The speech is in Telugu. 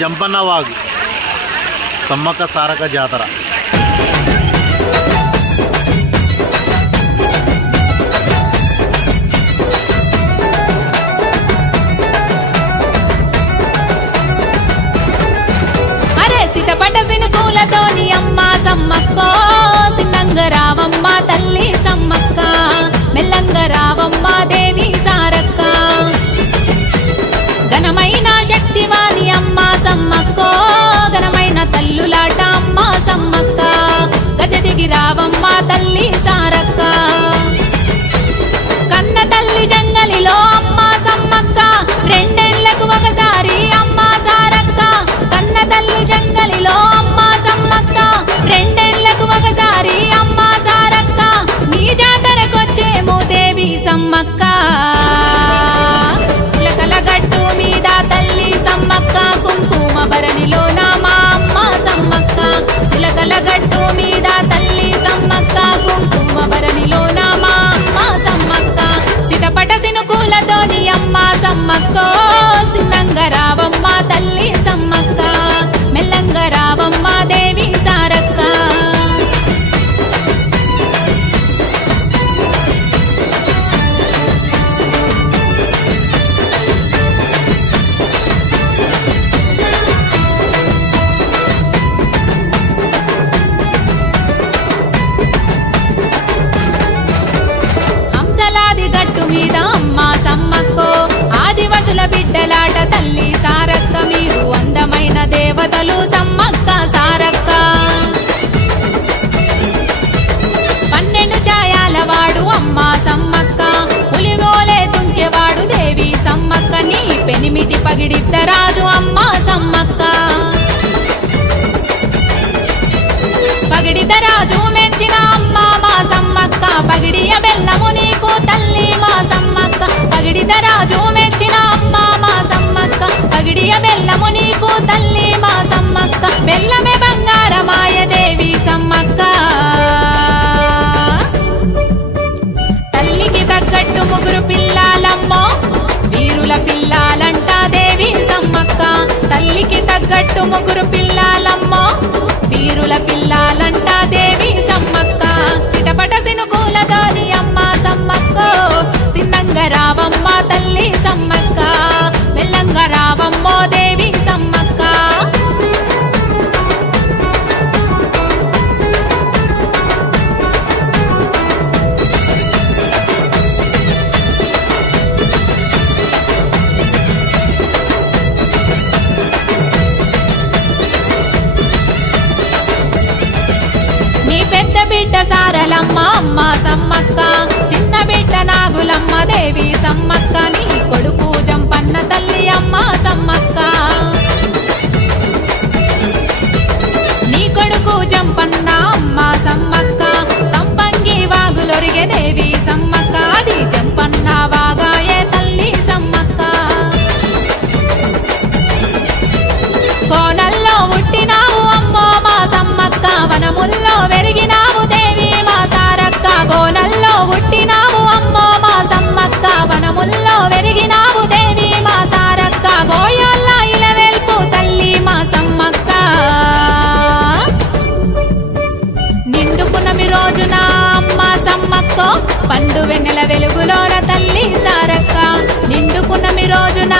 జంపన్నవాగు సమ్మక్క సారక్క జాతర. సిటపట సినుకూలతోని అమ్మ సమ్మక్క, సిన్నంగ రావమ్మ తల్లి సమ్మక్క, మెల్లంగ రావమ్మ దేవి సారక్క. ఘనమైన శక్తివాని అమ్మ సమ్మక్క, ఘనమైన తల్లులాట అమ్మ సమ్మక్క, గద్దె దిగి రావమ్మ తల్లి సారక్క. కన్న తల్లి జంగలిలో అమ్మ సమ్మక్క, రెండేళ్లకు ఒకసారి అమ్మ సారక్క. కన్న తల్లి జంగలిలో అమ్మ సమ్మక్క, రెండేళ్లకు ఒకసారి అమ్మ సారక్క. నీ జాతరకొచ్చేమో దేవి సమ్మక్క, సిలకల గట్టు మీద తల్లి సమ్మక్క, కుంకుమ భరణిలో నా మా అమ్మ సమ్మక్క. సిలకల గట్టు మీద తల్లి సమ్మక్క, కుంకుమ భరణిలో నా మా అమ్మ సమ్మక్క. సిటపట సినుకూలతోని అమ్మ సమ్మక్క, సిన్నంగ రావమ్మ తల్లి సమ్మక్క, మెల్లంగ రావమ్మ దేవి సారక్క. హంసలాది గట్టు మీద అమ్మ సమ్మక్కో, ఆదివాసుల బిడ్డలాట తల్లి సారక్క. మీరు అందమైన దేవతలు సమ్మక్క సారక్క. 12 ఛాయాల వాడు అమ్మ సమ్మక్క, పులిగోలే తుంకెవాడు దేవి సమ్మక్క. నీ పెనిమిటి పగిడిద్ద రాజు అమ్మ సమ్మక్క. పగిడిద్ద రాజు మెచ్చిన అమ్మ మా సమ్మక్క, పగిడియ బెల్లము నీకు తల్లి మా సమ్మక్క. పగిడిద్ద రాజు మెచ్చిన అమ్మ మా సమ్మక్క, పగిడియ బెల్లము నీకు తల్లి మా సమ్మక్క. బెల్లమే బంగారమాయ దేవి సమ్మక్క, తల్లికి తగ్గట్టు 3 పిల్లాలమ్మో, వీరుల పిల్లాలంట దేవి సమ్మక్క. తల్లికి తగ్గట్టు 3 పిల్లాలమ్మో, వీరుల పిల్లాలంట దేవి సమ్మక్క. సిటపట సినుకూలతోని అమ్మ సమ్మక్క, సిన్నంగ రావమ్మ తల్లి సమ్మక్క, మెల్లంగ రావమ్మో దేవి సమ్మక్క. నీ పెద్ద బిడ్డ సారలమ్మ అమ్మ సమ్మక్క, చిన్న బిడ్డ నాగులమ్మ దేవి సమ్మక్క. నీ కొడుకు జంపన్న తల్లి అమ్మ సమ్మక్క. నీ కొడుకు జంపన్న అమ్మ సమ్మక్క, సంపంగి వాగులొరిగే దేవి సమ్మక్క. అది జంపన్న వాగాయే తల్లి సమ్మక్క. కోనల్లో పుట్టినావు అమ్మో మా సమ్మక్క, వనముల్లో వెరిగినావు దేవి మా సారక్క. కోనల్లో పుట్టినావు అమ్మో మా సమ్మక్క, వనముల్లో వెరిగినావు దేవి మా సారక్క. గోయాల్ల ఇలవెల్పు తల్లి మా సమ్మక్క. నిండు పునమి రోజున అమ్మ సమ్మక్కో, పండు వెన్నెల వెలుగులోన తల్లి సారక్క. నిండు పునమి రోజున